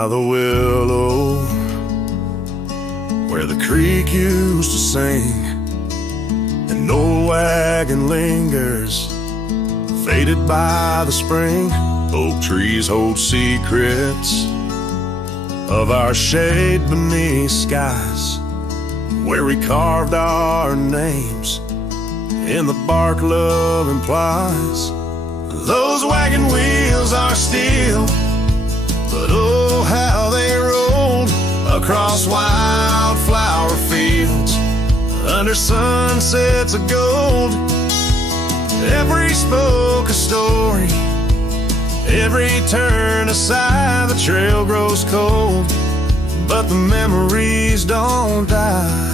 by the willow, where the creek used to sing, and old wagon lingers, faded by the spring. Oak trees hold secrets of our shade beneath skies, where we carved our names in the bark love implies. Those wagon wheels are steel, but oh how they rolled across wildflower fields under sunsets of gold. Every spoke a story, every turn aside the trail grows cold, but the memories don't die.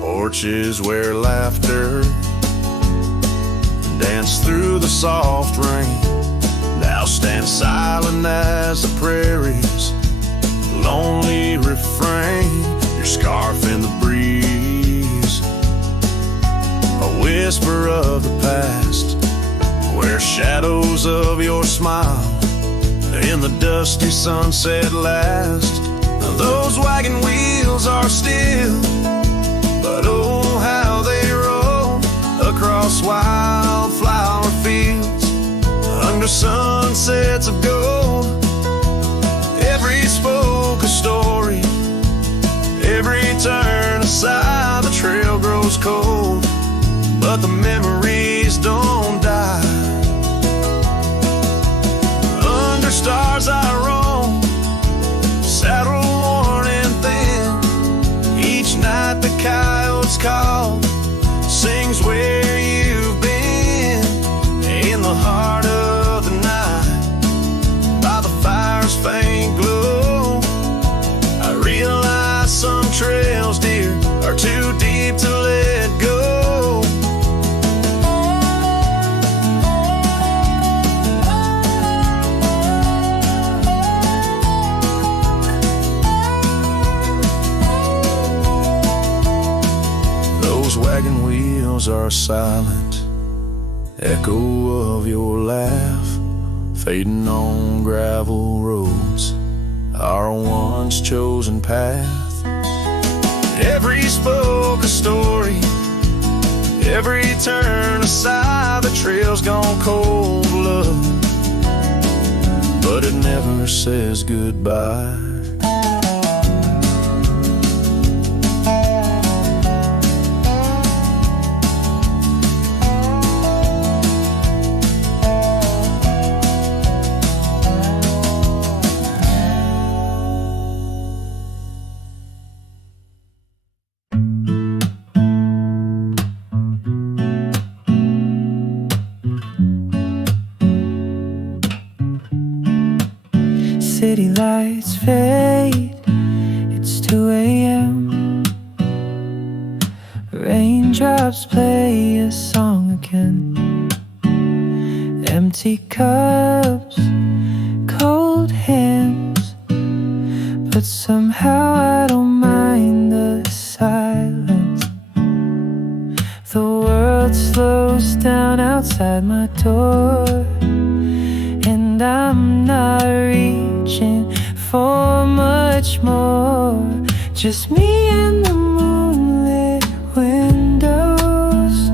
Porches where laughter danced through the soft rain now stand silent as the prairie's lonely refrain. Your scarf in the breeze, a whisper of the past, where shadows of your smile in the dusty sunset last. Those wagon wheels are still, but oh how they roll across wildflower fields under sunsets of gold. Every spoke a story, every turn aside the trail grows cold, but the memories don't die. Under stars I roam, saddle worn and thin. Each night the coyotes call, sings where you've been. In the heart of the night, by the fire's faint glow, I realize some trails, dear, are too deep to let go. Those wagon wheels are silent, echo of your laugh, fading on gravel roads, our once chosen path. Every spoke a story, every turn aside the trail's gone cold, love, but it never says goodbye. City lights fade, it's 2 a.m. Raindrops play a song again. Empty cups, cold hands, but somehow I don't mind the silence. The world slows down outside my door, and I'm not reaching for much more. Just me and the moonlit windows,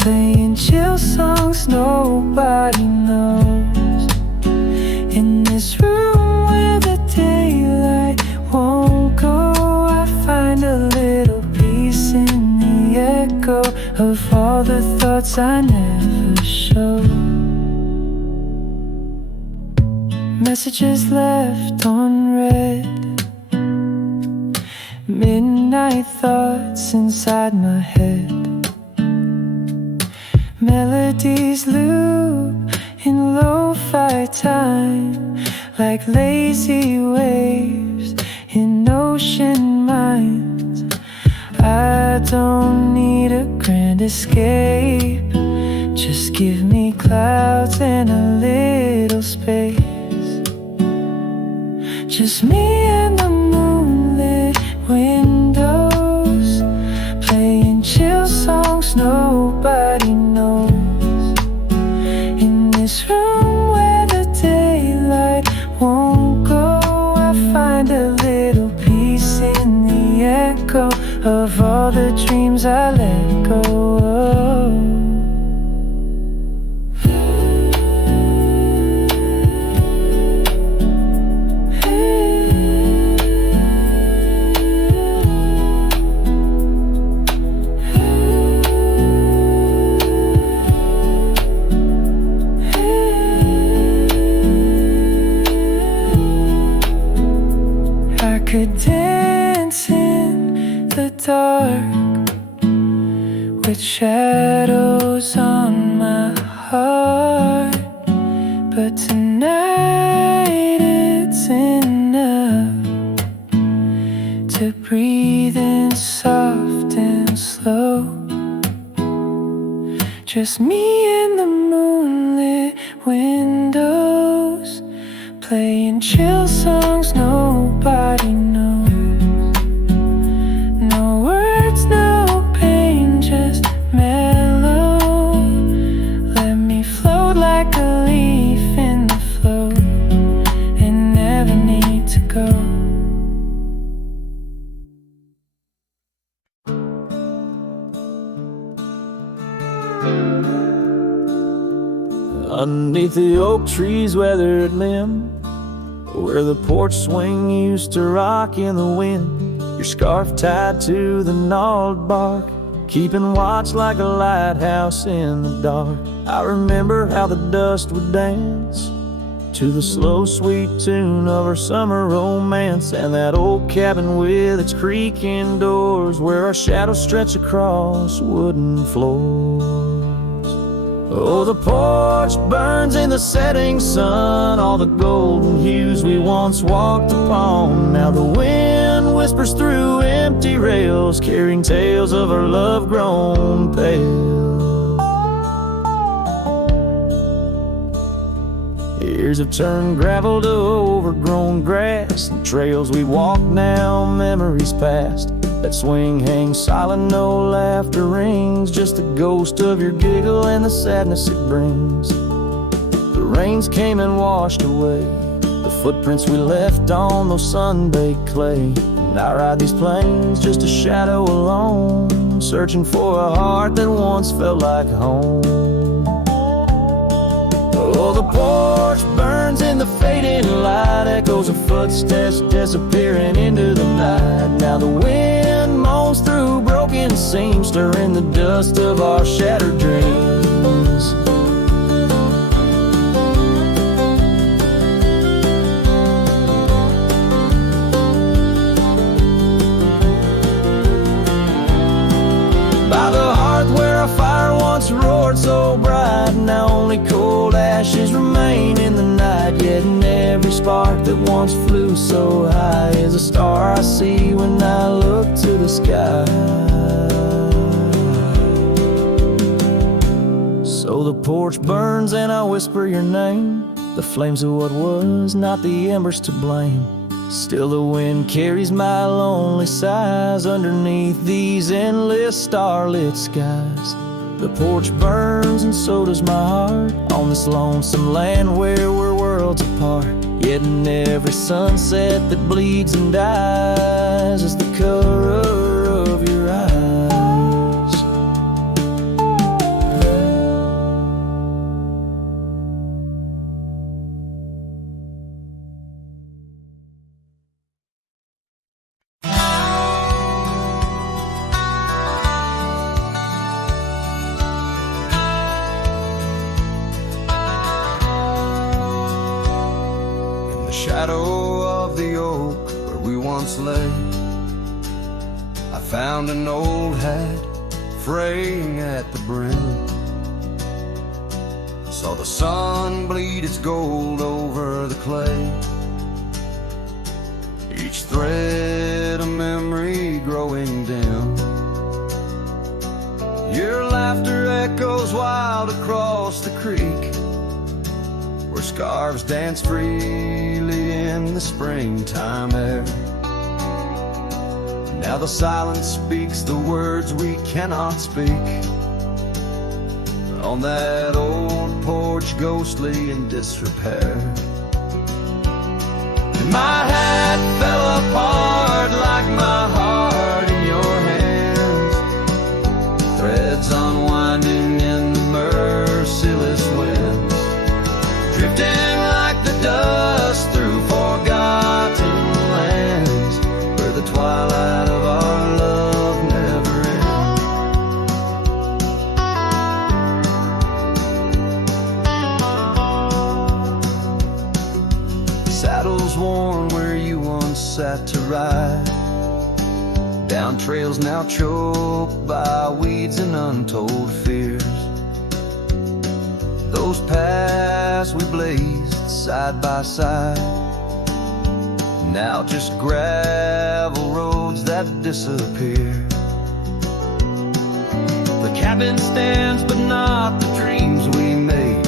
playing chill songs nobody knows. In this room where the daylight won't go, I find a little peace in the echo of all the thoughts I never showed. Messages left unread, midnight thoughts inside my head. Melodies loop in lo-fi time, like lazy waves in ocean minds. I don't need a grand escape, just give me clouds and a little space. Just me and the moonlit windows, playing chill songs nobody knows. In this room where the daylight won't go, the dark, with shadows on my heart. But tonight it's enough to breathe in soft and slow. Just me and the moonlit windows, playing chill songs nobody knows. No words, no pain, just mellow. Let me float like a leaf in the flow and never need to go. Underneath the oak tree's weathered limb, where the porch swing used to rock in the wind, your scarf tied to the gnarled bark, keeping watch like a lighthouse in the dark. I remember how the dust would dance to the slow, sweet tune of our summer romance, and that old cabin with its creaking doors, where our shadows stretch across wooden floors. Oh, the porch burns in the setting sun, all the golden hues we once walked upon. Now the wind whispers through empty rails, carrying tales of our love grown pale. Years have turned gravel to overgrown grass, and trails we walk now, memories past. That swing hangs silent, no laughter rings, just the ghost of your giggle and the sadness it brings. The rains came and washed away the footprints we left on those sun-baked clay. And I ride these plains just a shadow alone, searching for a heart that once felt like home. Oh, the porch burns in the fading light, echoes of footsteps disappearing into the night. Now the wind moans through broken seams, stirring the dust of our shattered dreams. By the hearth where a fire once roared so bright, now only cold ashes remain in the night. Yet in every spark that once flew so high is a star I see when I look to the sky. So the porch burns and I whisper your name, the flames of what was, not the embers to blame. Still the wind carries my lonely sighs underneath these endless starlit skies. The porch burns and so does my heart, on this lonesome land where we're worlds apart. Yet in every sunset that bleeds and dies is the color of your eyes. Shadow of the oak where we once lay, I found an old hat fraying at the brim. Saw the sun bleed its gold over the clay, each thread a memory growing dim. Your laughter echoes wild across the creek, where scarves dance freely in the springtime air. Now the silence speaks the words we cannot speak, on that old porch ghostly in disrepair. And my hat fell apart like my heart in your hands, threads unwinding in the merciless winds, drifting like the dust through forgotten lands, where the twilight of our love never ends. Saddles worn where you once sat to ride, down trails now choked by weeds and untold fears. Those paths we blazed side by side, now just gravel roads that disappear. The cabin stands, but not the dreams we made.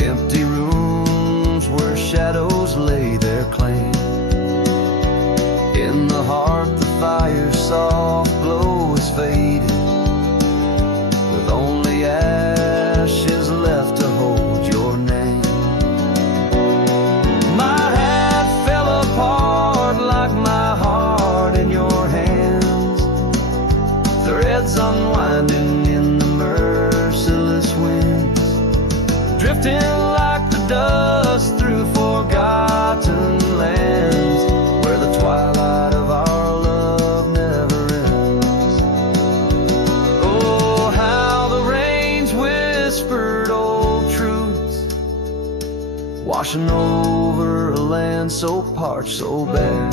Empty rooms where shadows lay their claim. In the heart, the fire's soft glow is faded, with only ashes left to hold your name. My hat fell apart like my heart in your hands, threads unwinding in the merciless winds, drifting like the dust through forgotten lands, where the twilight of our love never ends. Oh, how the rains whispered old truths, washing over a land so parched, so bare.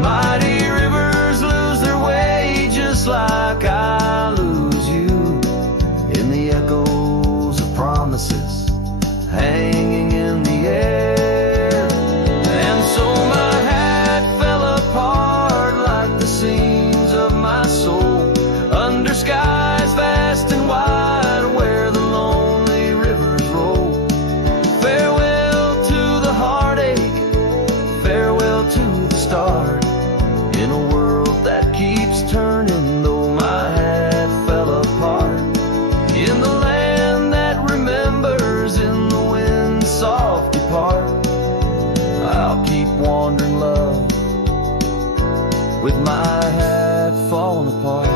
Mighty rivers lose their way just like I lose you, in the echoes of promises hanging in the air. And so my hat fell apart like the seams of my soul, under skies vast and wide where the lonely rivers roll. Farewell to the heartache, farewell to the start, in a world that keeps turning, though my hat fell apart. In the land that remembers, in the wind's soft depart, I'll keep wandering, love, with my hat falling apart.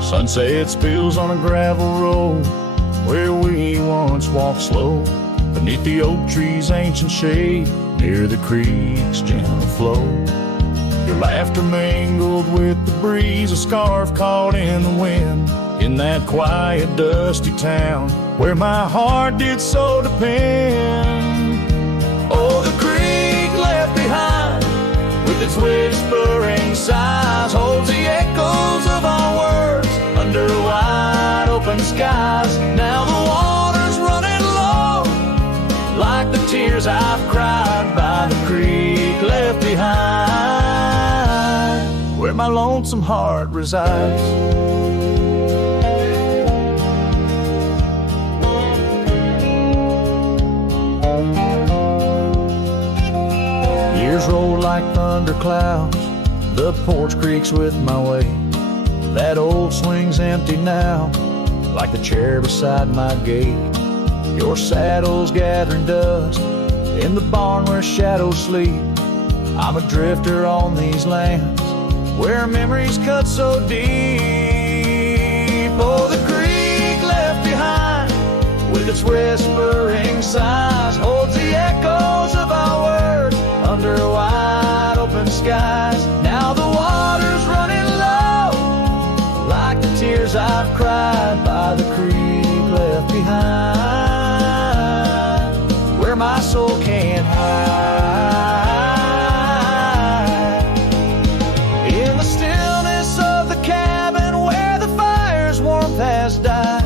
Sunset spills on a gravel road where we once walked slow, beneath the oak trees' ancient shade, near the creek's gentle flow. Your laughter mingled with the breeze, a scarf caught in the wind, in that quiet, dusty town where my heart did so depend. Oh, the creek left behind, with its whispering sighs, holds the echoes of our words under wide open skies. Now the water's running low, like the tears I've cried by the creek left behind, where my lonesome heart resides. Years roll like thunderclouds, the porch creaks with my way. That old swing's empty now, like the chair beside my gate. Your saddle's gathering dust in the barn where shadows sleep. I'm a drifter on these lands where memories cut so deep. Oh, the creek left behind, with its whispering sighs, holds the echoes of our words under wide open skies. Now the water's running low, like the tears I've cried by the creek left behind, where my soul can't hide. In the stillness of the cabin where the fire's warmth has died,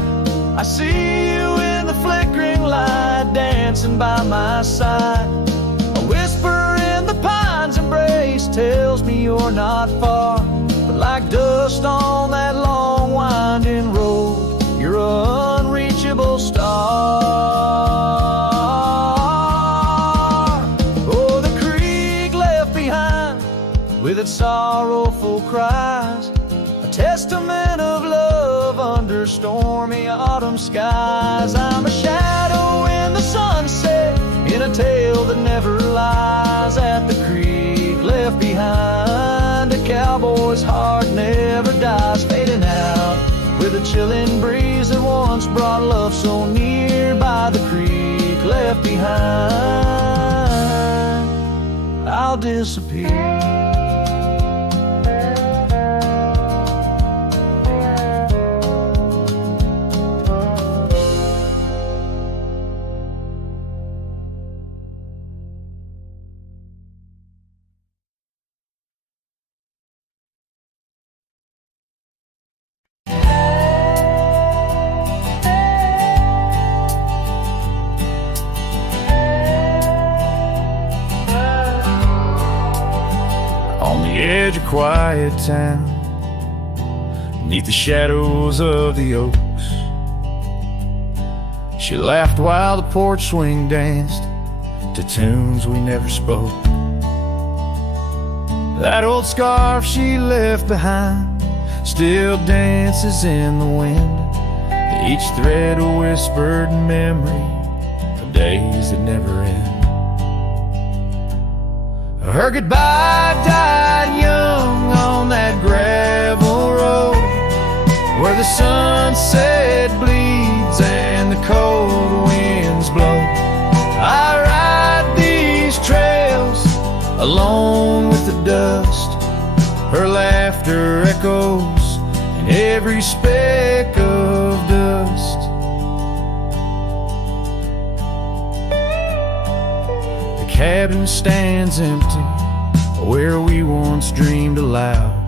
I see you in the flickering light, dancing by my side. A whisper in the pine's embrace tells me you're not far, but like dust on that long winding road, you're an unreachable star. Oh, the creek left behind, with its sorrowful cries, a testament of love under stormy autumn skies. I'm a shadow in the sunset, in a tale that never lies, at the creek left behind. A cowboy's heart never dies, fading out with a chilling breeze once brought love so near by the creek left behind, I'll disappear. Edge of quiet town, neath the shadows of the oaks, she laughed while the porch swing danced to tunes we never spoke. That old scarf she left behind still dances in the wind, each thread a whispered memory of days that never end. Her goodbye died young on that gravel road where the sunset bleeds and the cold winds blow. I ride these trails alone with the dust. Her laughter echoes in every speck of dust. The cabin stands empty where we once dreamed aloud.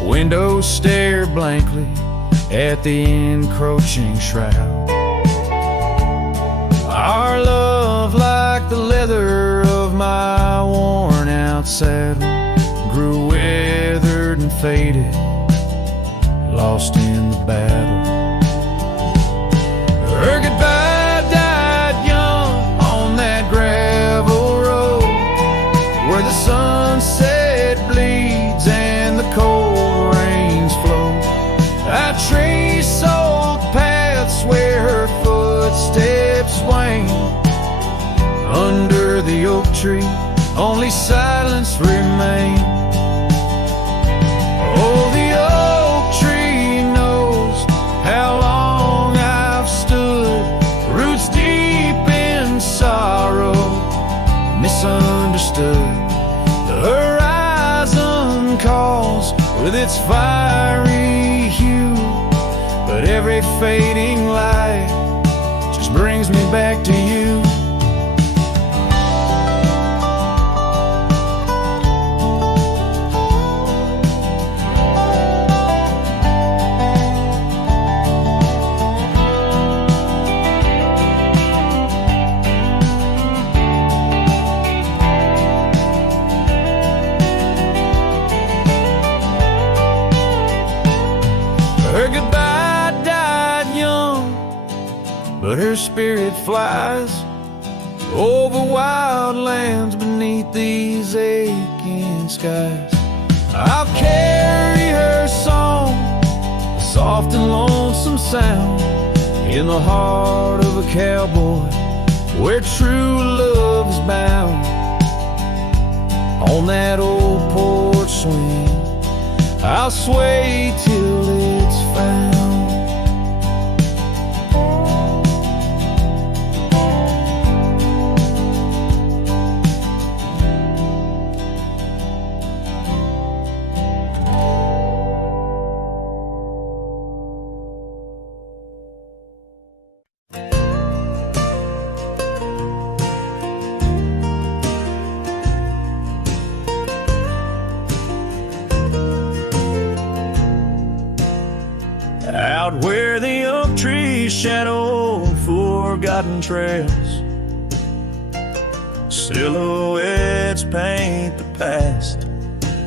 Windows stare blankly at the encroaching shroud. Our love, like the leather of my worn out saddle, grew weathered and faded, lost in the battle. Her goodbye died young on that gravel road where the sunset bleeds and the cold rains flow. I trace old paths where her footsteps swing. Under the oak tree, only silence remains. Oh, the oak tree knows how long I've stood, roots deep in sorrow, misunderstood. The horizon calls with its fiery hue, but every fading light just brings me back to you. But her spirit flies over wild lands beneath these aching skies. I'll carry her song, a soft and lonesome sound, in the heart of a cowboy where true love is bound. On that old porch swing, I'll sway till it's found. Out where the oak trees shadow forgotten trails, silhouettes paint the past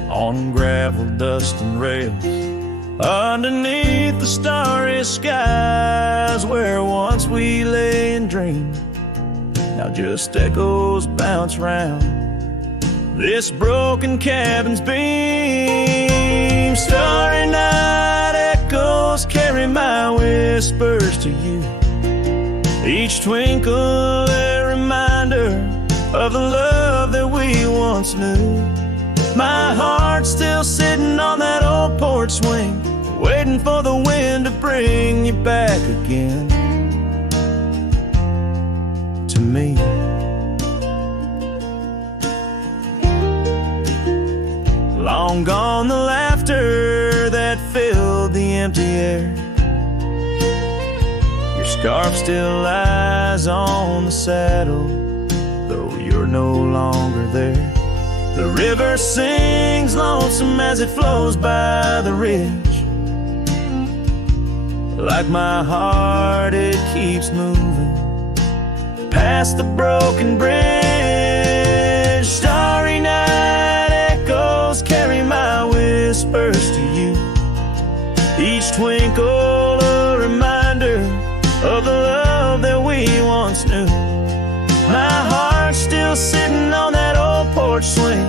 on gravel, dust, and rails. Underneath the starry skies where once we lay and dreamed, now just echoes bounce round this broken cabin's beam. Starry night echoes carry my whispers to you, each twinkle a reminder of the love that we once knew. My heart's still sitting on that old porch swing waiting for the wind to bring you back again to me. Long gone the laughter that filled the empty air. Your scarf still lies on the saddle, though you're no longer there. The river sings lonesome as it flows by the ridge. Like my heart, it keeps moving past the broken bridge. Starry night echoes carry my whispers to you. Each twinkle a reminder of the love that we once knew. My heart's still sitting on that old porch swing,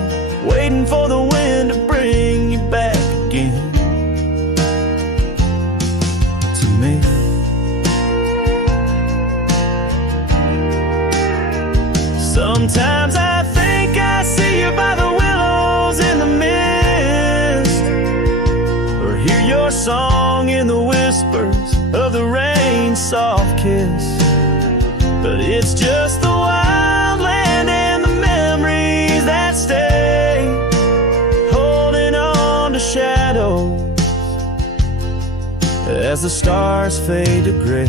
waiting for the wind to bring you back again to me. Sometimes I think I see you by the willows in the mist, or hear your song in the whispers of the rain's soft kiss. But it's just the wild land and the memories that stay, holding on to shadows as the stars fade to gray.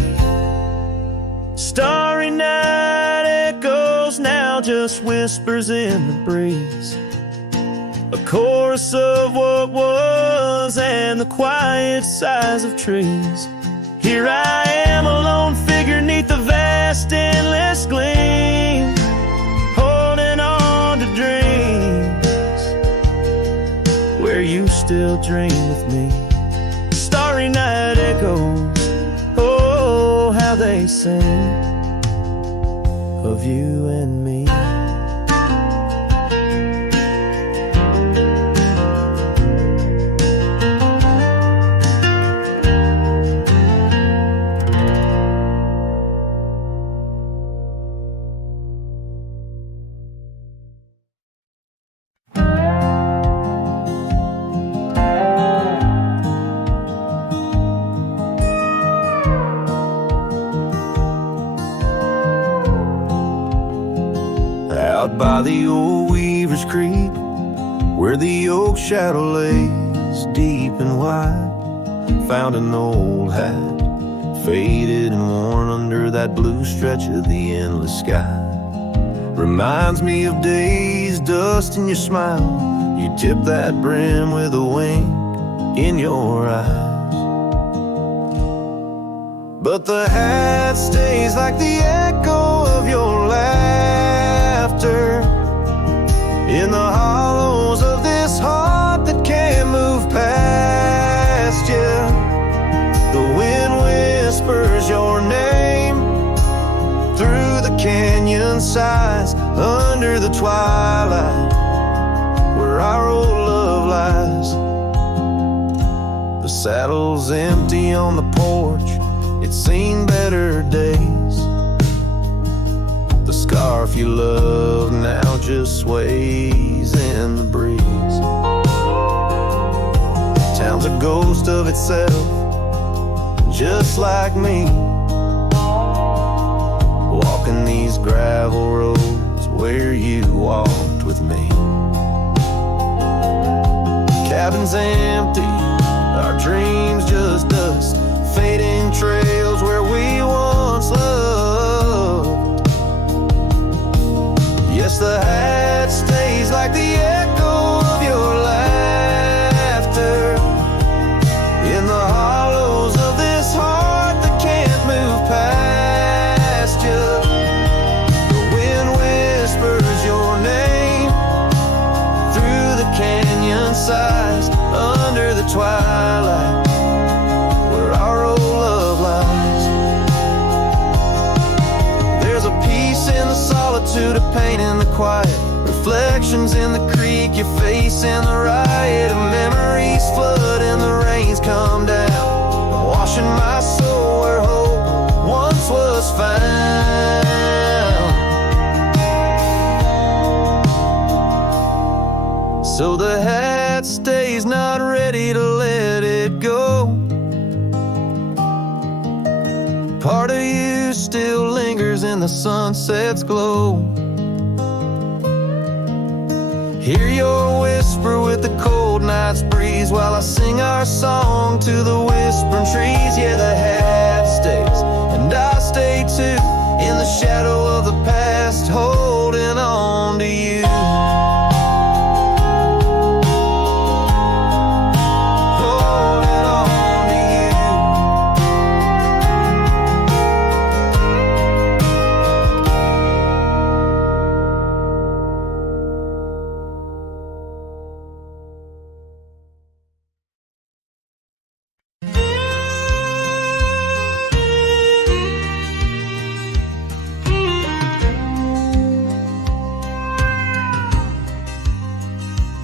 Starry night echoes now, just whispers in the breeze, a chorus of what was and the quiet sighs of trees. Here I am, a lone figure neath the vast endless gleam, holding on to dreams where you still dream with me. Starry night echoes, oh, how they sing of you and me. Out by the old Weaver's Creek, where the oak shadow lays deep and wide, found an old hat, faded and worn under that blue stretch of the endless sky. Reminds me of days, dust in your smile, you tip that brim with a wink in your eyes. But the hat stays like the echo of your laughter in the hollows of this heart that can't move past you. The wind whispers your name through the canyon sighs, under the twilight where our old love lies. The saddle's empty on the porch, it's seen better days. The scarf you love now just sways in the breeze. Town's a ghost of itself, just like me, walking these gravel roads where you walked with me. Cabin's empty, our dreams just dust, fading trails where we once loved. Yes, the hat stays like the echo of your laughter in the hollows of this heart that can't move past you. The wind whispers your name through the canyon sighs, under the twilight where our old love lies. There's a peace in the solitude, a pain in the quiet, reflections in the creek, your face in the riot of memories flood and the rains come down, washing my soul where hope once was found. So the hat stays, not ready to let it go. part of you still lingers in the sunset's glow. Hear your whisper with the cold night's breeze while I sing our song to the whispering trees. Yeah, the hat stays, and I stay too, in the shadow of the past, holding on to you. Holding on to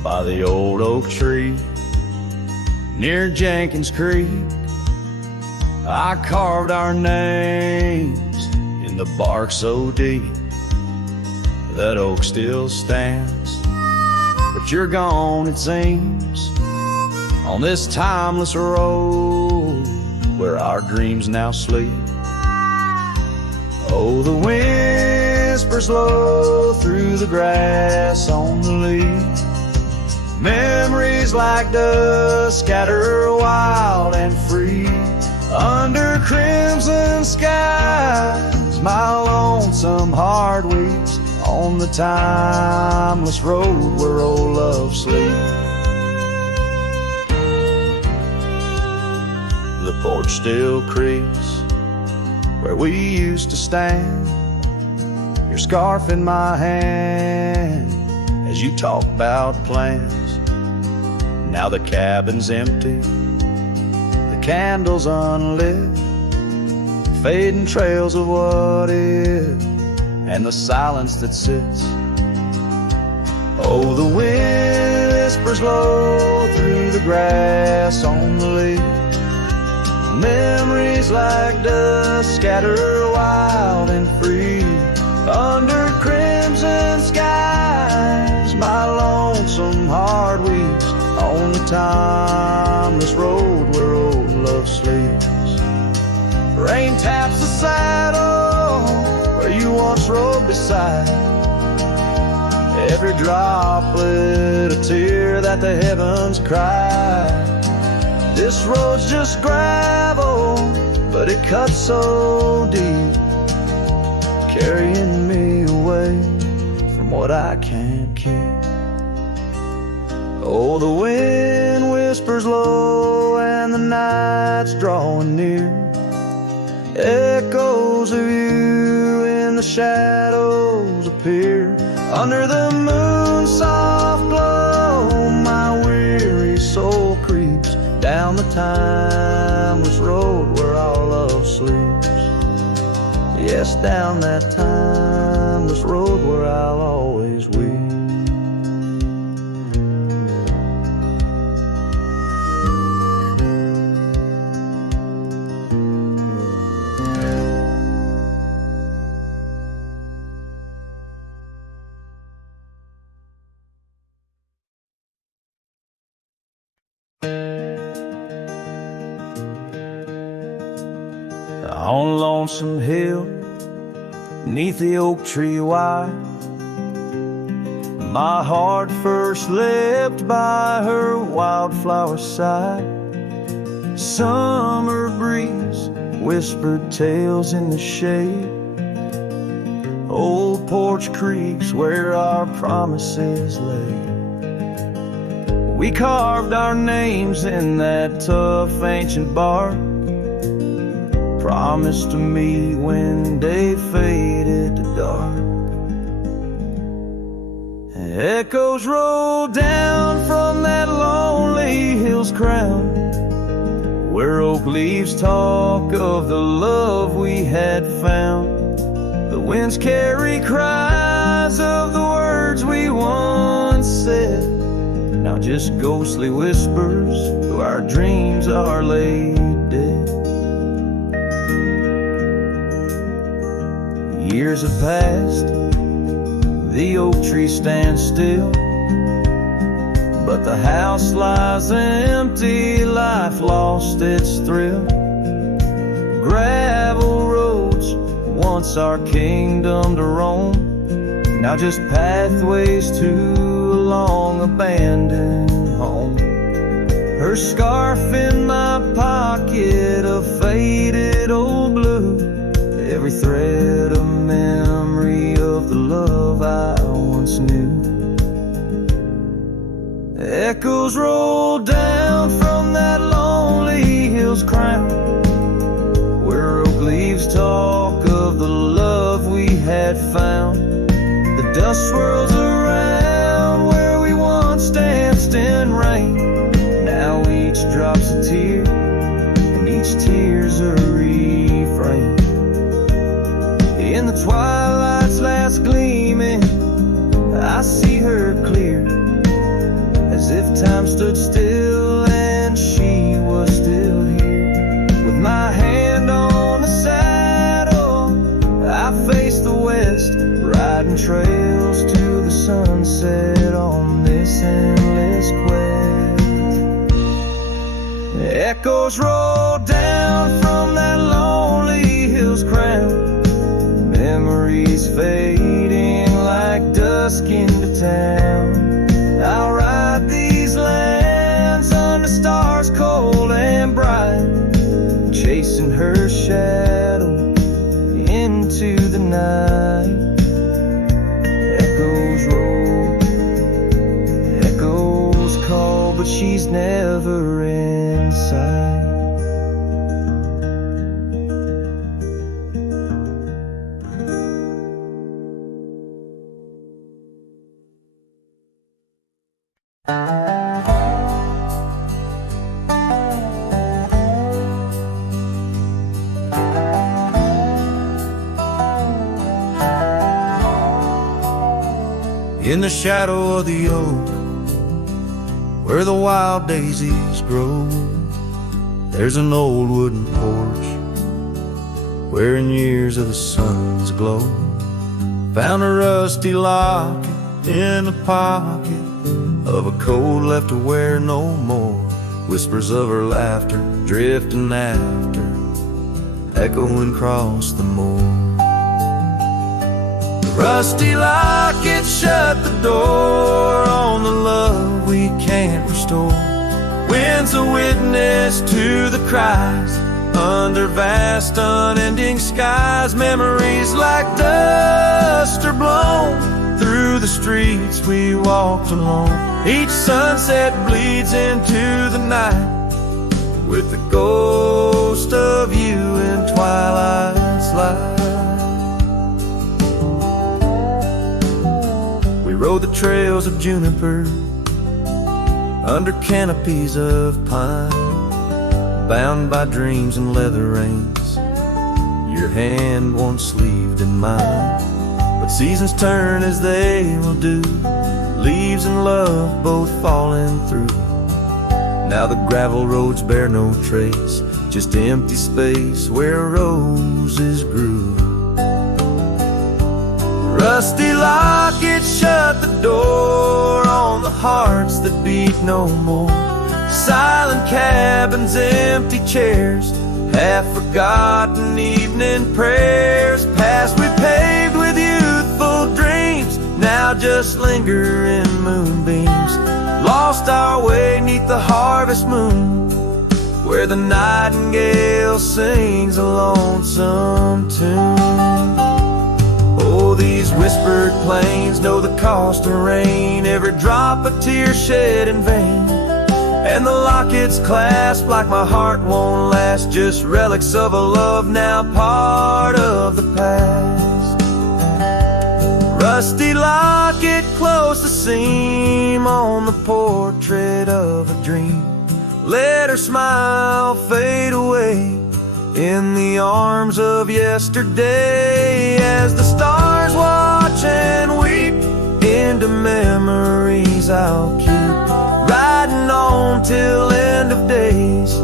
by the old oak tree near Jenkins Creek, I carved our names in the bark so deep. That oak still stands, but you're gone, it seems, on this timeless road where our dreams now sleep. Oh, the whispers low through the grass on the leaves. Memories like dust scatter wild and free under crimson skies. My lonesome heart weeps on the timeless road where old love sleeps. The porch still creaks where we used to stand, your scarf in my hand as you talk about plans. Now the cabin's empty, the candles unlit, fading trails of what is, and the silence that sits. Oh, the whispers low through the grass on the leaf. Memories like dust scatter wild and free under crimson skies. My lonesome heart weeps on the timeless road where old love sleeps. Rain taps the saddle where you once rode beside, every droplet a tear that the heavens cried. This road's just gravel, but it cuts so deep, carrying me away from what I can't keep. Oh, the wind whispers low and the night's drawing near. Echoes of you in the shadows appear. Under the moon's soft glow, my weary soul creeps down the timeless road where our love sleeps. Yes, down that timeless road where I'll always weep. On Lonesome Hill, neath the oak tree wide, my heart first leapt by her wildflower side. Summer breeze whispered tales in the shade. Old porch creeks where our promises lay. We carved our names in that tough ancient bark, promised to meet when day faded to dark. Echoes roll down from that lonely hill's crown, where oak leaves talk of the love we had found. The winds carry cries of the words we once said, now just ghostly whispers though our dreams are laid dead. Years have passed, the oak tree stands still, but the house lies empty, life lost its thrill. Gravel once our kingdom to roam, now just pathways to a long abandoned home. Her scarf in my pocket, a faded old blue, every thread a memory of the love I once knew. Echoes roll down from that lonely hill's crown, where oak leaves talk of the love we had found. The dust swirls around where we once danced in rain. Now each drop's a tear, and each tear's a refrain. In the twilight's last gleaming, I see her clear, as if time stood still and she was still here. With my hand on the saddle, I face the west, riding trails to the sunset on this endless quest. Echoes roll down from that lonely hill's crown, memories fading like dusk into town. I'll ride these lands under stars cold and bright, chasing her shadow into the night. Echoes roll, echoes call, but she's never in sight. In the shadow of the oak, where the wild daisies grow, there's an old wooden porch where in years of the sun's glow, found a rusty locket in the pocket of a coat left to wear no more. Whispers of her laughter drifting after, echoing across the moor. Rusty locket shut the door on the love we can't restore. Wind's a witness to the cries under vast unending skies. Memories like dust are blown through the streets we walked alone. Each sunset bleeds into the night with the ghost of you in twilight's light. We rode the trails of juniper under canopies of pine, bound by dreams and leather reins, your hand once sleeved in mine. But seasons turn as they will do, leaves and love both falling through. Now the gravel roads bear no trace, just empty space where roses grew. Rusty locket shut the door on the hearts that beat no more. Silent cabins, empty chairs, half-forgotten evening prayers. Past we paved with youthful dreams, now just linger in moonbeams. Lost our way 'neath the harvest moon, where the nightingale sings a lonesome tune. Oh, these whispered plains know the cost of rain, every drop a tear shed in vain. And the locket's clasp like my heart won't last, just relics of a love now part of the past. Rusty locket close the seam on the portrait of a dream. Let her smile fade away in the arms of yesterday, as the stars watch and weep into memories I'll keep, riding on till end of days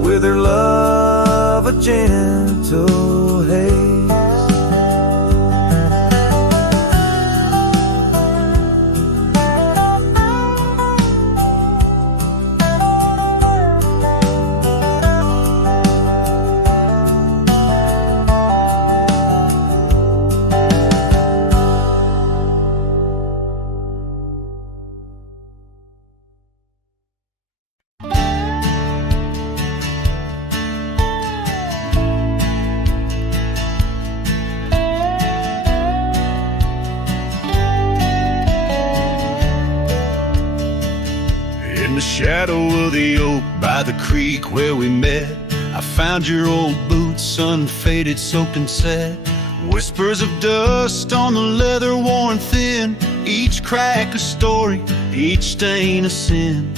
with her love a gentle haze. by the creek where we met, I found your old boots, unfaded, soaked and set. Whispers of dust on the leather worn thin, each crack a story, each stain a sin.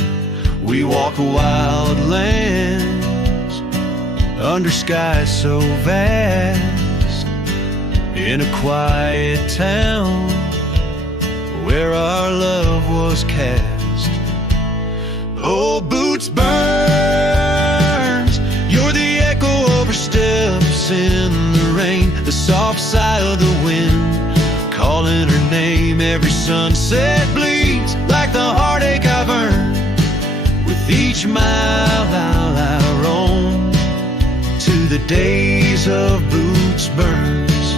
We walk wild lands under skies so vast, in a quiet town where our love was cast. Old boots burns, you're the echo of her steps in the rain, the soft sigh of the wind calling her name. Every sunset bleeds like the heartache I've earned. With each mile I roam to the days of Boots Burns.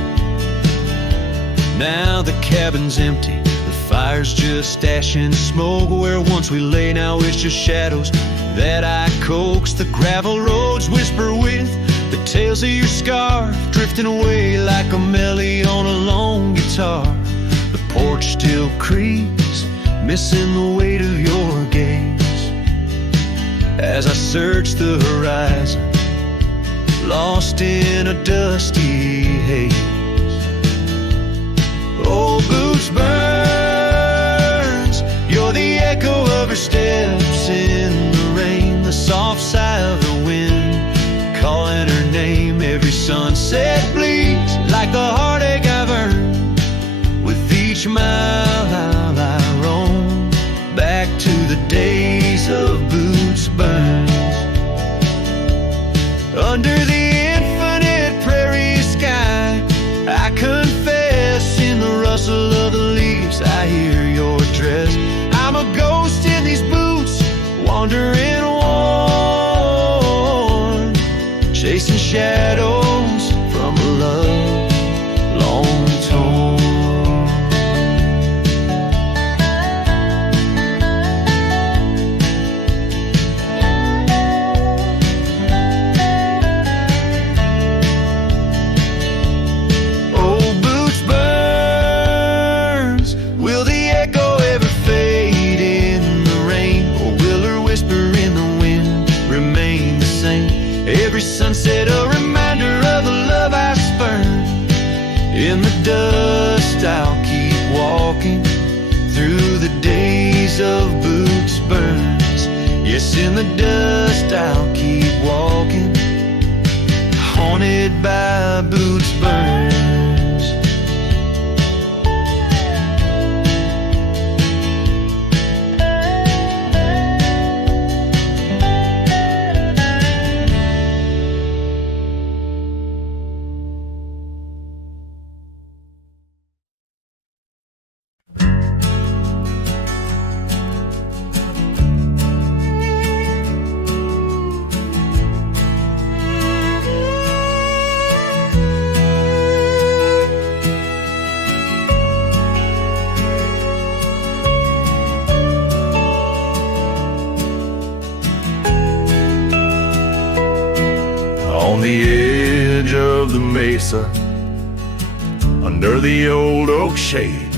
Now the cabin's empty, the fire's just ash and smoke. Where once we lay, now it's just shadows that I coax. The gravel roads whisper with the tales of your scar, drifting away like a melody on a lone guitar. The porch still creaks, missing the weight of your gaze. As I search the horizon, lost in a dusty haze. Old Boots burns, you're the echo of her steps in the rain, the soft sigh of the wind calling her name. Every sunset bleeds like the heartache I've earned. With each mile I roam back to the days of Boots Burns. Under the infinite prairie sky, I confess in the rustle of the leaves I hear your dress. I'm a ghost in these boots, wandering worn, chasing shadows from a love long torn. Every sunset a reminder of the love I spurned. In the dust I'll keep walking through the days of Boots Burns. Yes, in the dust I'll keep walking, haunted by Boots Burns. On the edge of the mesa, under the old oak shade,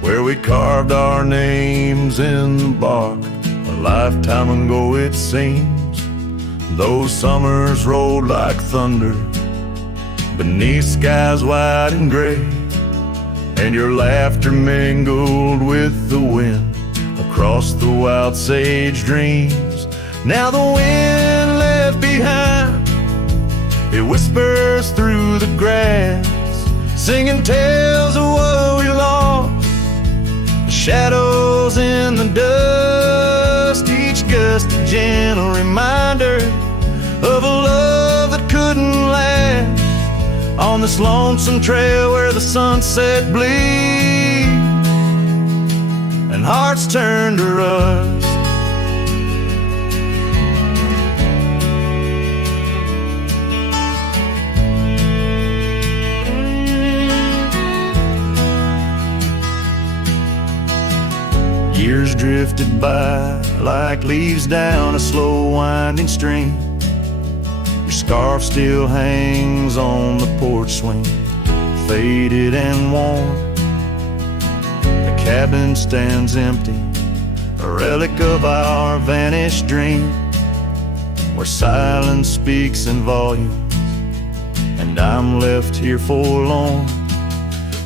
where we carved our names in the bark, a lifetime ago it seems. Those summers rolled like thunder beneath skies white and gray, and your laughter mingled with the wind across the wild sage dreams. Now the wind left behind, it whispers through the grass, singing tales of what we lost, the shadows in the dust, each gust a gentle reminder of a love that couldn't last. On this lonesome trail where the sunset bleeds and hearts turn to rust. Years drifted by like leaves down a slow winding stream. Your scarf still hangs on the porch swing, faded and worn. The cabin stands empty, a relic of our vanished dream. where silence speaks in volumes, and I'm left here forlorn.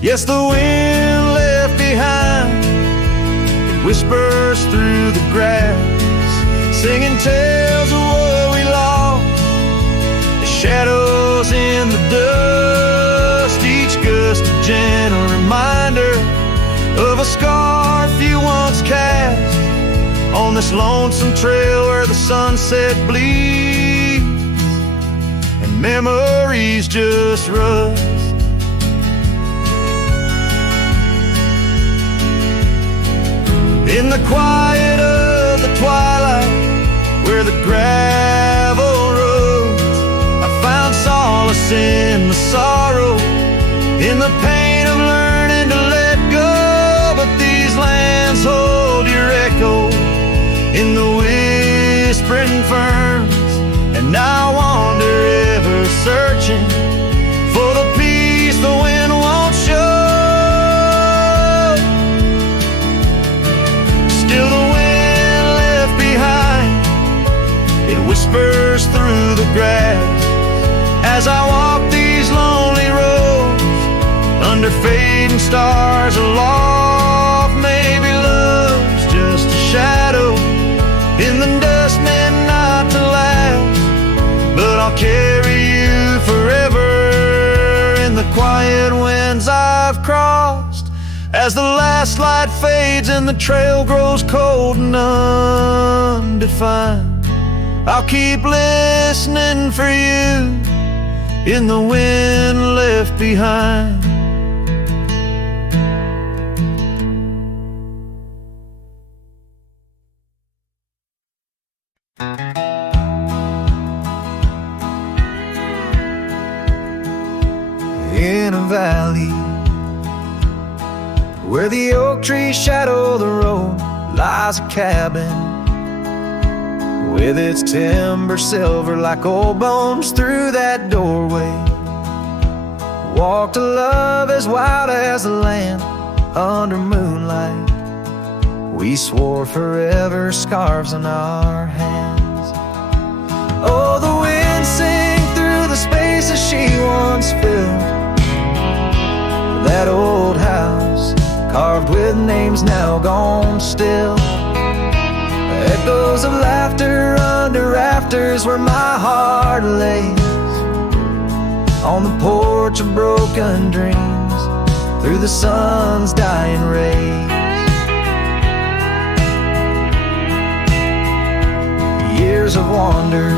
Yes, the wind left behind, it whispers through the grass, singing tales of what we lost, the shadows in the dust, each gust a gentle reminder of a scarf you once cast on this lonesome trail where the sunset bleeds and memories just rust. In the quiet of the twilight, where the gravel roads, I found solace in the sorrow, in the pain of learning to let go. But these lands hold your echo in the whispering ferns, and I wander ever searching for the peace the wind won't show. Still the wind left behind, it whispers through the grass as I walk these lonely roads under fading stars aloft. Maybe love's just a shadow in the dust meant not to last, but I'll carry you forever in the quiet winds I've crossed. As the last light fades and the trail grows cold and undefined, I'll keep listening for you in the wind left behind. In a valley where the oak trees shadow the road lies a cabin with its timber silver like old bones. Through that doorway walked a love as wild as the land under moonlight. We swore forever, scarves on our hands. Oh, the wind sang through the spaces she once filled. That old house carved with names now gone still. Echoes of laughter under rafters where my heart lays. On the porch of broken dreams through the sun's dying rays. Years have wandered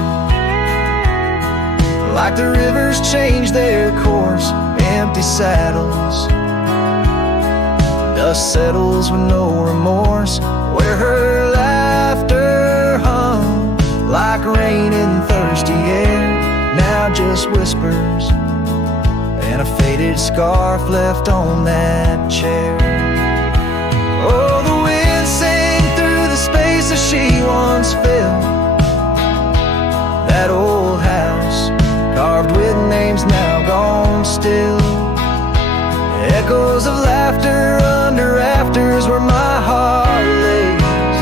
like the rivers change their course. Empty saddles, dust settles with no remorse, where her laughter hung like rain in thirsty air. Now just whispers and a faded scarf left on that chair. Oh, the wind sang through the spaces she once filled. That old house carved with names now gone still. Echoes of laughter under rafters where my heart lays.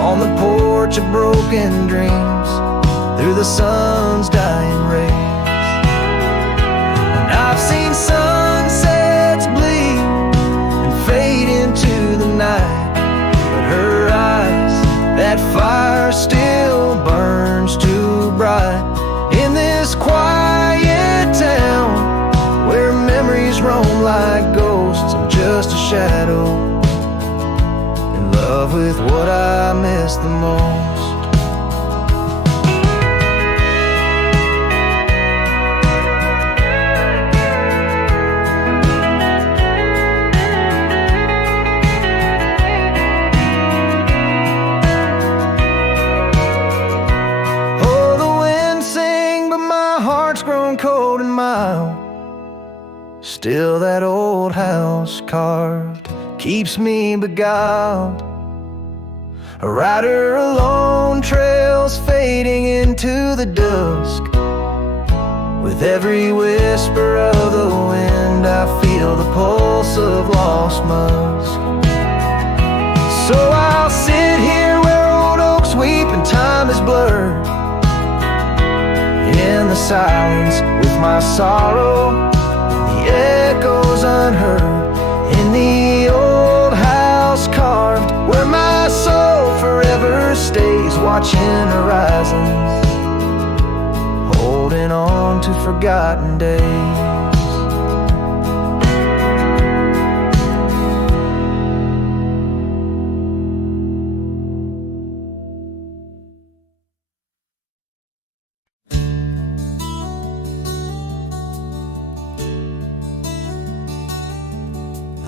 On the porch of broken dreams through the sun's dying rays. And I've seen sunsets bleed and fade into the night, but her eyes, that fire still burns too bright. In this quiet town where memories roam like ghosts, I'm just a shadow in love with what I miss the most. Cold and mild, still that old house carved keeps me beguiled. A rider alone, trails fading into the dusk. With every whisper of the wind, I feel the pulse of lost musk. So I'll sit here where old oaks weep and time is blurred, the silence with my sorrow, the echoes unheard in the old house carved, where my soul forever stays, watching horizons, holding on to forgotten days.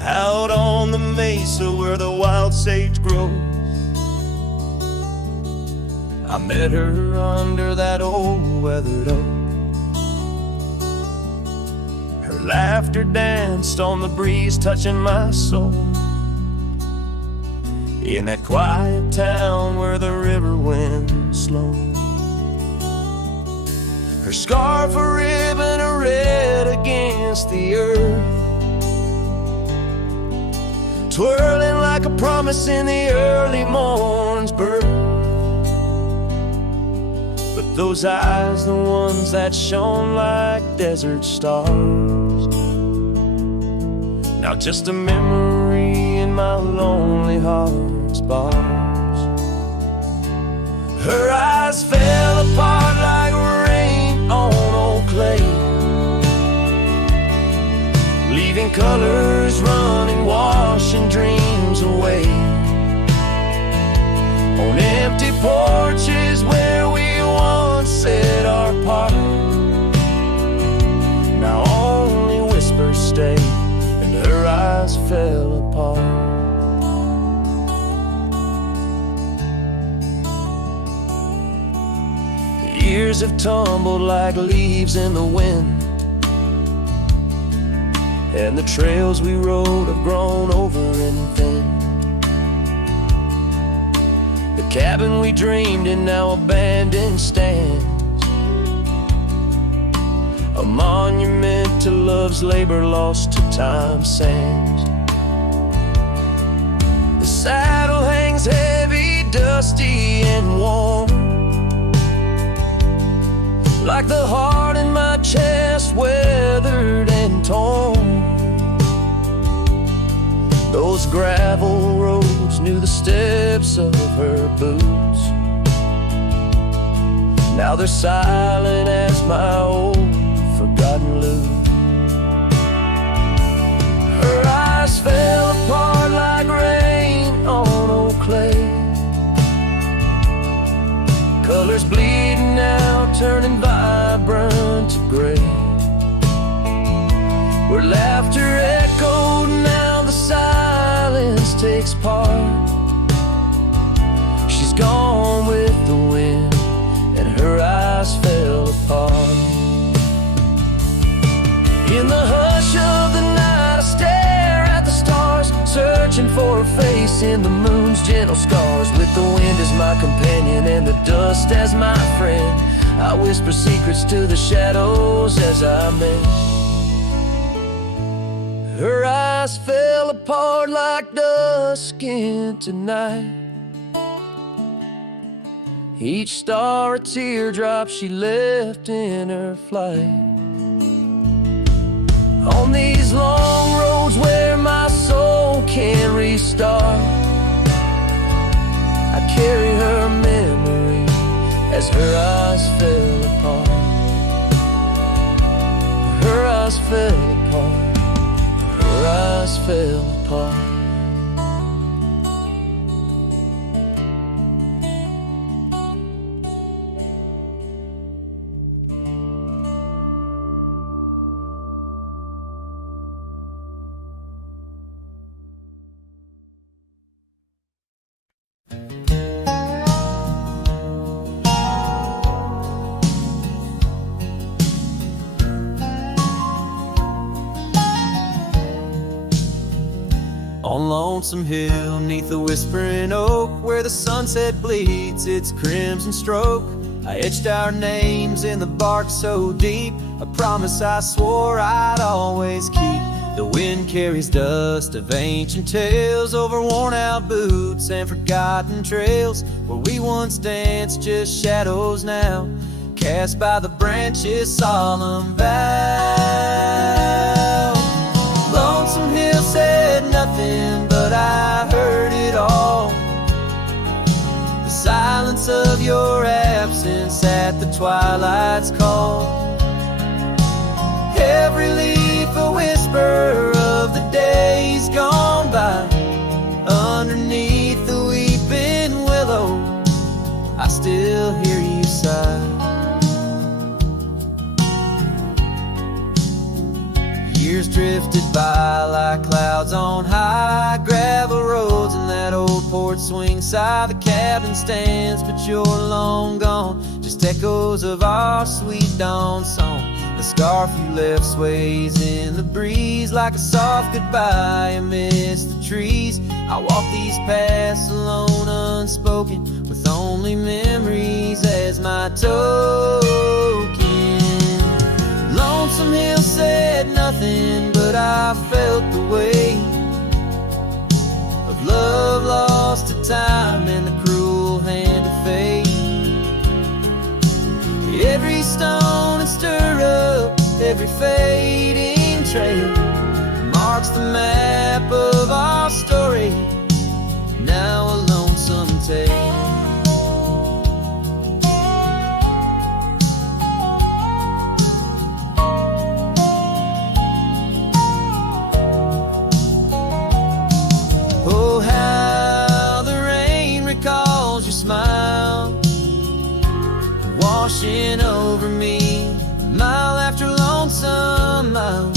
Out on the mesa where the wild sage grows, I met her under that old weathered oak. Her laughter danced on the breeze, touching my soul. In that quiet town where the river winds slow, her scarf a ribbon of red against the earth, twirling like a promise in the early morn's birth. But those eyes, the ones that shone like desert stars, now just a memory in my lonely heart's bars. Her eyes fell apart like rain on old clay, leaving colors running, washing dreams away. On empty porches where we once said our part, now only whispers stay, and her eyes fell apart. The years have tumbled like leaves in the wind, and the trails we rode have grown over and thin. The cabin we dreamed in now abandoned stands, a monument to love's labor lost to time's sands. The saddle hangs heavy, dusty and warm, like the heart in my chest, weathered and torn. Those gravel roads knew the steps of her boots, now they're silent as my old forgotten lute. Her eyes fell apart like rain on old clay, colors bleeding out, turning vibrant to gray. Where laughter echoed, now the silence takes part. She's gone with the wind, and her eyes fell apart. In the hush of the night I stare at the stars, searching for her face in the moon's gentle scars. With the wind as my companion and the dust as my friend, I whisper secrets to the shadows as I mend. Her eyes fell apart like dusk into night, each star a teardrop she left in her flight. On these long roads where my soul can't restart, I carry her memory as her eyes fell apart. Her eyes fell apart. Her eyes fell apart. On Lonesome Hill, neath the whispering oak, where the sunset bleeds its crimson stroke, I etched our names in the bark so deep, a promise I swore I'd always keep. The wind carries dust of ancient tales over worn-out boots and forgotten trails, where we once danced just shadows now. cast by the branches, solemn vow. Lonesome Hill said nothing, but I heard it all. The silence of your absence at the twilight's call. Every leaf a whisper of the days gone by. Underneath the weeping willow, I still hear you sigh. Years drifted by like clouds on high gravel roads, and that old porch swing side, the cabin stands, but you're long gone. Just echoes of our sweet dawn song. The scarf you left sways in the breeze like a soft goodbye amidst the trees. I walk these paths alone, unspoken, with only memories as my token. Lonesome Hill said nothing, but I felt the weight of love lost to time and the cruel hand of fate. Every stone and stir up, every fading trail marks the map of our story, now a lonesome tale. Oh, how the rain recalls your smile, washing over me, mile after lonesome mile.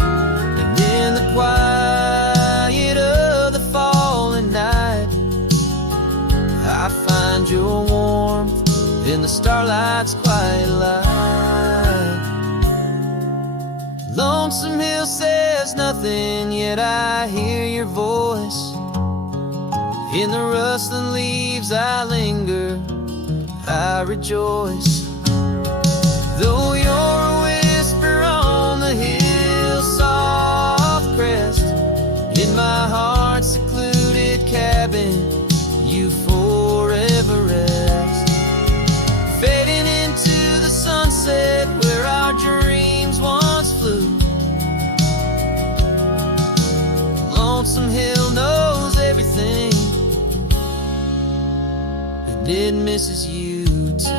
And in the quiet of the falling night, I find your warmth in the starlight's quiet light. Lonesome Hill says nothing, yet I hear your voice. In the rustling leaves I linger, I rejoice. Though you're a whisper on the hill's soft crest, in my heart's secluded cabin you forever rest. Fading into the sunset where our dreams once flew. Lonesome Hill knows everything, and it misses you too.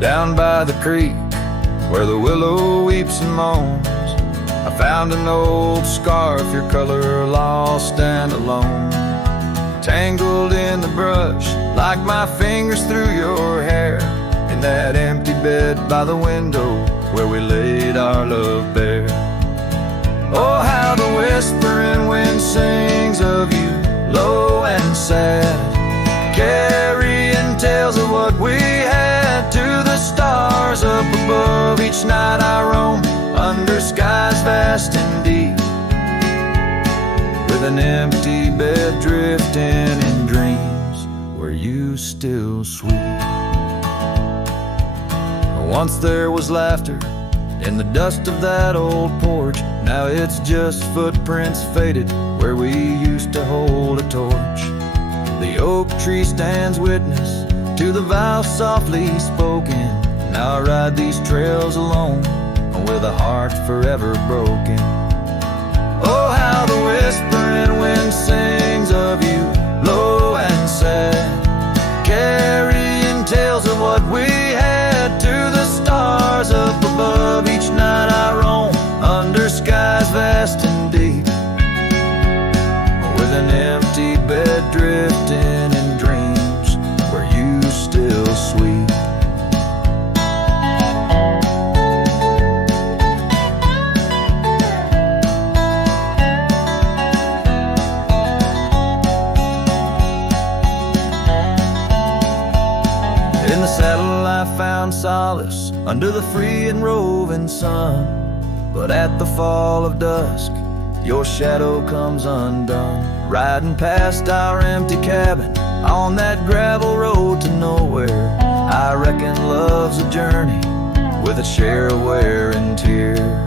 Down by the creek, where the willow weeps and moans, I found an old scarf, your color lost and alone. Tangled in the brush, like my fingers through your hair, in that empty bed by the window, where we laid our love bare. Oh, how the whispering wind sings of you, low and sad, carrying tales of what we had to the stars up above. Each night I roam under skies vast and deep, with an empty bed drifting in dreams where you still sweep. Once there was laughter in the dust of that old porch, now it's just footprints faded where we used to hold a torch. The oak tree stands witness to the vow softly spoken. Now I ride these trails alone, with a heart forever broken. Oh, how the whispering wind sings of you, low and sad, carrying tales of what we had to the stars up above. Each night I roam under skies vast and deep, with an empty bed drifting in dreams where you still sweep. under the free and roving sun. But at the fall of dusk, your shadow comes undone, riding past our empty cabin on that gravel road to nowhere. I reckon love's a journey with a share of wear and tear.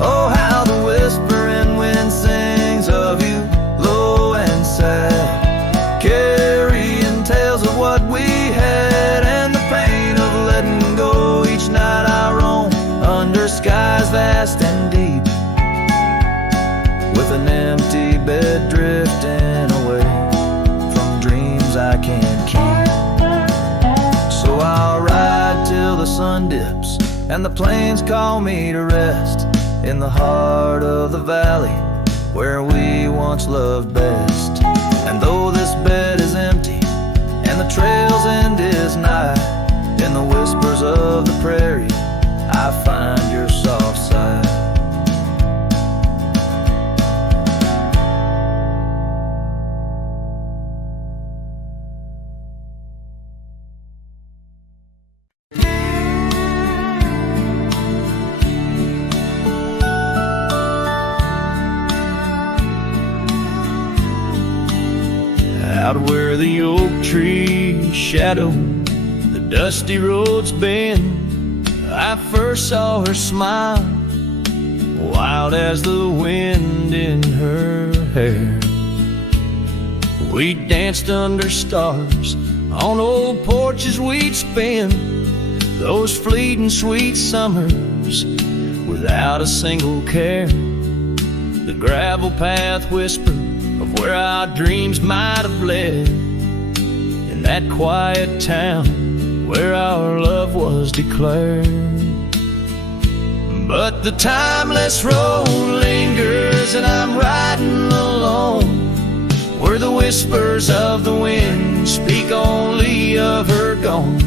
Oh, how the whispering wind sings of you, low and sad, carrying tales of what we had and the pain of letting go. Each night I roam under skies vast and deep, with an empty bed drifting away from dreams I can't keep. So I'll ride till the sun dips and the plains call me to rest in the heart of the valley where we once loved best. And though this bed is empty and the trail's end is nigh, in the whispers of the prairie I find your soft side. Out where the oak trees shadow the dusty roads bend, I first saw her smile, wild as the wind in her hair. We danced under stars on old porches we'd spend those fleeting sweet summers without a single care. The gravel path whispered of where our dreams might have led, in that quiet town where our love was declared. But the timeless road lingers and I'm riding alone, where the whispers of the wind speak only of her gone.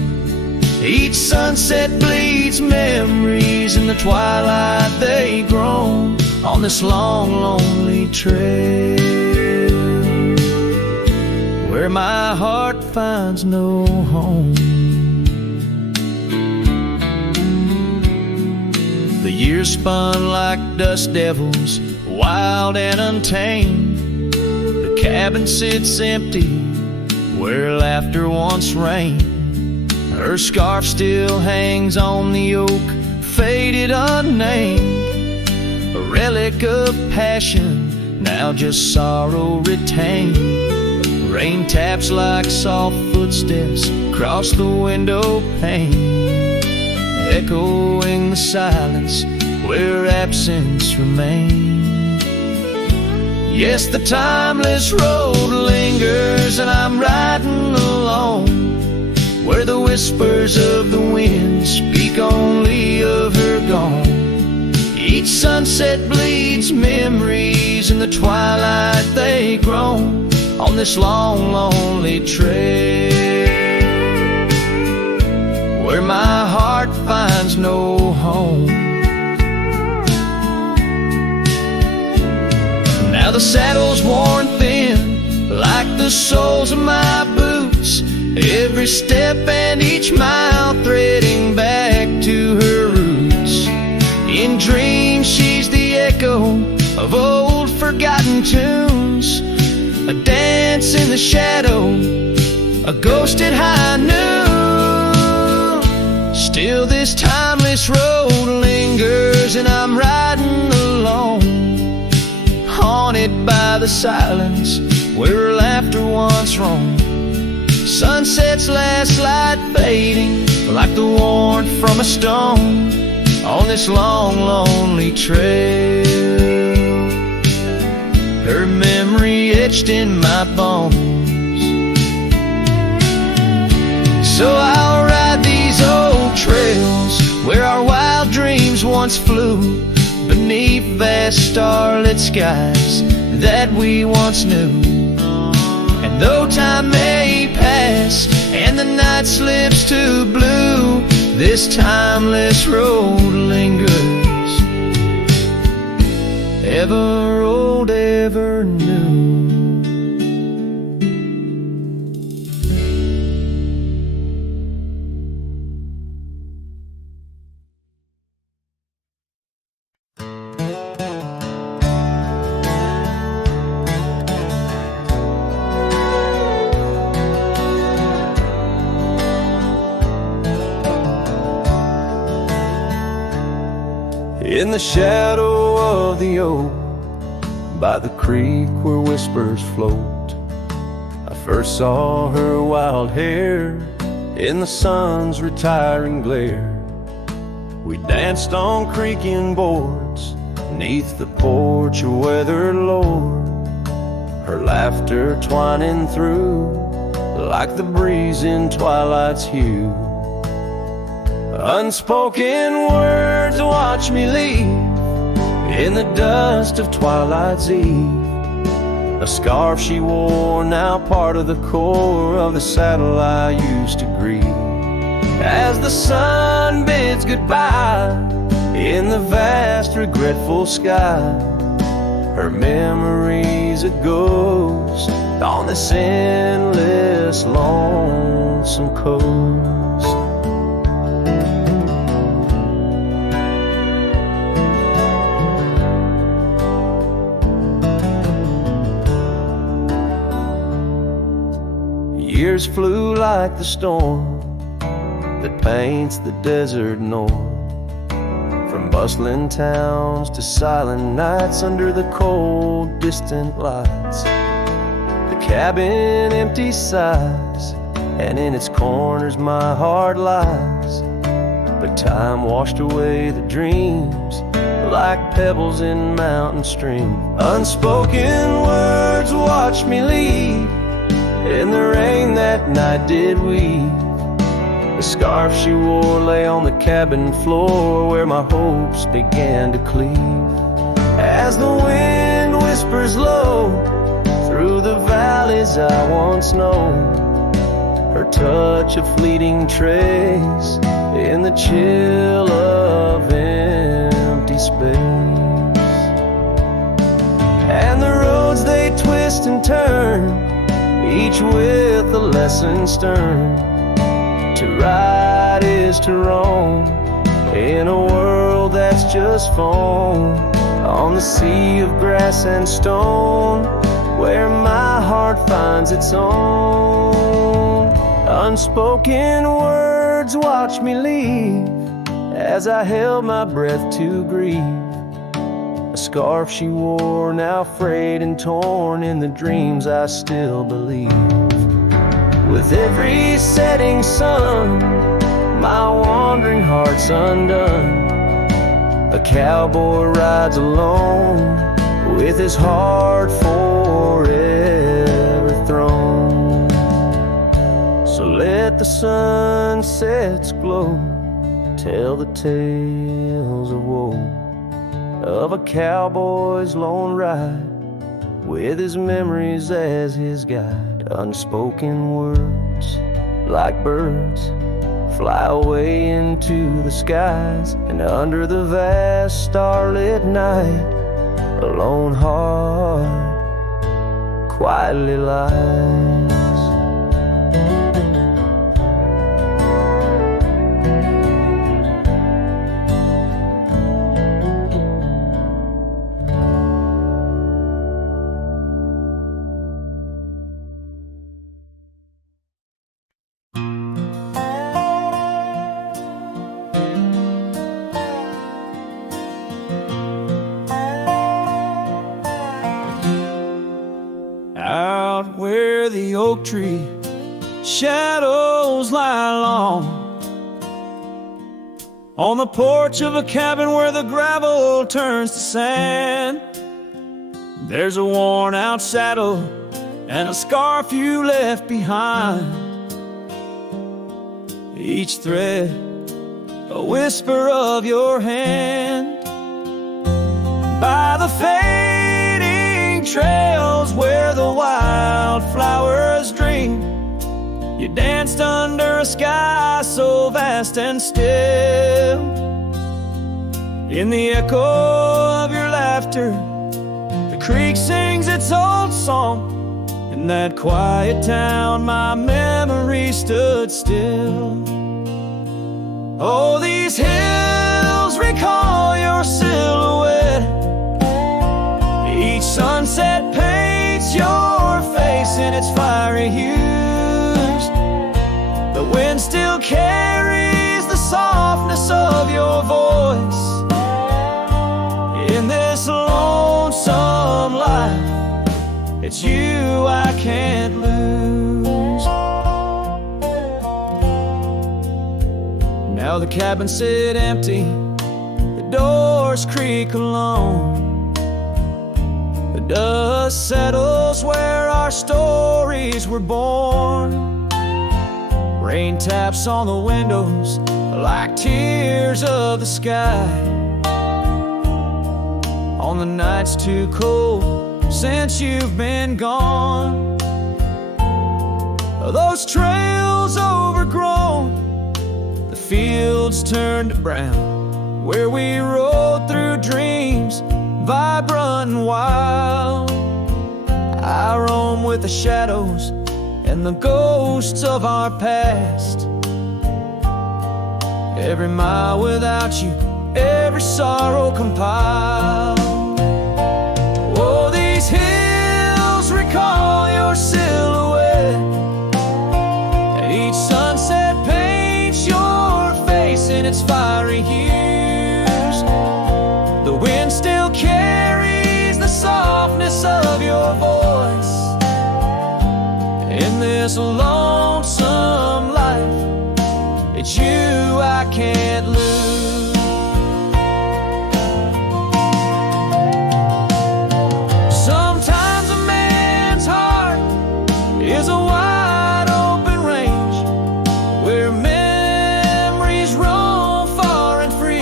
Each sunset bleeds memories, in the twilight they groan on this long, lonely trail, where my heart finds no home. The years spun like dust devils, wild and untamed. The cabin sits empty where laughter once reigned. Her scarf still hangs on the oak, faded unnamed, a relic of passion, now just sorrow retained. Rain taps like soft footsteps across the window pane, echoing the silence where absence remains. Yes, the timeless road lingers and I'm riding alone, where the whispers of the wind speak only of her gone. Each sunset bleeds memories, in the twilight they groan on this long, lonely trail, where my heart finds no home. Now the saddle's worn thin, like the soles of my boots, every step and each mile threading back to her roots. In dreams she's the echo of old forgotten tunes, a dance in the shadow, a ghost at high noon. Still this timeless road lingers and I'm riding alone, haunted by the silence where laughter once roamed. Sunset's last light fading like the warmth from a stone on this long, lonely trail, her memory etched in my bones. So I'll ride these old trails where our wild dreams once flew, beneath vast starlit skies that we once knew. And though time may pass and the night slips to blue, this timeless road lingers, ever old, ever new. in the shadow of the oak, by the creek where whispers float. I first saw her wild hair in the sun's retiring glare. We danced on creaking boards 'neath the porch of weathered lore, her laughter twining through like the breeze in twilight's hue. Unspoken words watch me leave in the dust of twilight's eve. A scarf she wore, now part of the core of the saddle I used to grieve. As the sun bids goodbye in the vast regretful sky, her memory's a ghost on this endless lonesome coast. Years flew like the storm that paints the desert north, from bustling towns to silent nights under the cold, distant lights. The cabin empty sighs, and in its corners my heart lies. But time washed away the dreams like pebbles in mountain stream. Unspoken words watch me leave in the rain that night did weave. The scarf she wore lay on the cabin floor where my hopes began to cleave. As the wind whispers low through the valleys I once known, her touch a fleeting trace in the chill of empty space. And the roads they twist and turn, each with a lesson stern. To ride is to roam in a world that's just foam, on the sea of grass and stone where my heart finds its own. Unspoken words watch me leave as I held my breath to grieve. A scarf she wore, now frayed and torn in the dreams I still believe. With every setting sun, my wandering heart's undone. A cowboy rides alone with his heart forever thrown. So let the sunsets glow, tell the tales of woe, of a cowboy's lone ride with his memories as his guide. Unspoken words like birds fly away into the skies, and under the vast starlit night a lone heart quietly lies. Tree shadows lie long on the porch of a cabin where the gravel turns to sand. There's a worn out saddle and a scarf you left behind, each thread a whisper of your hand. By the fading trails where the wildflowers dream, you danced under a sky so vast and still. In the echo of your laughter, the creek sings its old song. In that quiet town, my memory stood still. Oh, these hills recall your silhouette. Each sunset paints your face in its fiery hues. The wind still carries the softness of your voice, It's you I can't lose. Now the cabin sit empty, the doors creak alone. The dust settles where our stories were born. Rain taps on the windows like tears of the sky. On the nights too cold since you've been gone. Those trails overgrown, the fields turned to brown, where we rode through dreams, vibrant and wild. I roam with the shadows and the ghosts of our past. Every mile without you, every sorrow compiled. Oh, these hills recall your silhouette, and each sunset paints your face in its fiery hues. The wind still carries the softness of your voice in this lonesome life. It's you I can't lose. Sometimes a man's heart is a wide open range where memories roam far and free.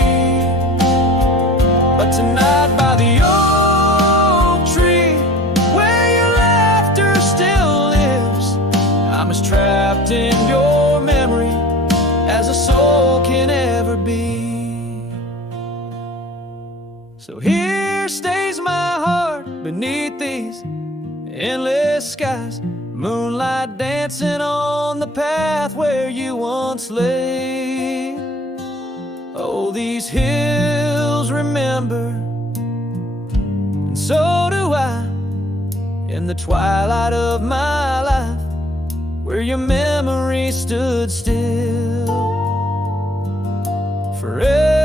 But tonight by the oak tree, where your laughter still lives, I'm as trapped in your memory as a soul can ever be. So here stays my heart beneath these endless skies, moonlight dancing on the path where you once lay. Oh, these hills remember, and so do I, in the twilight of my life, where your memory stood still forever.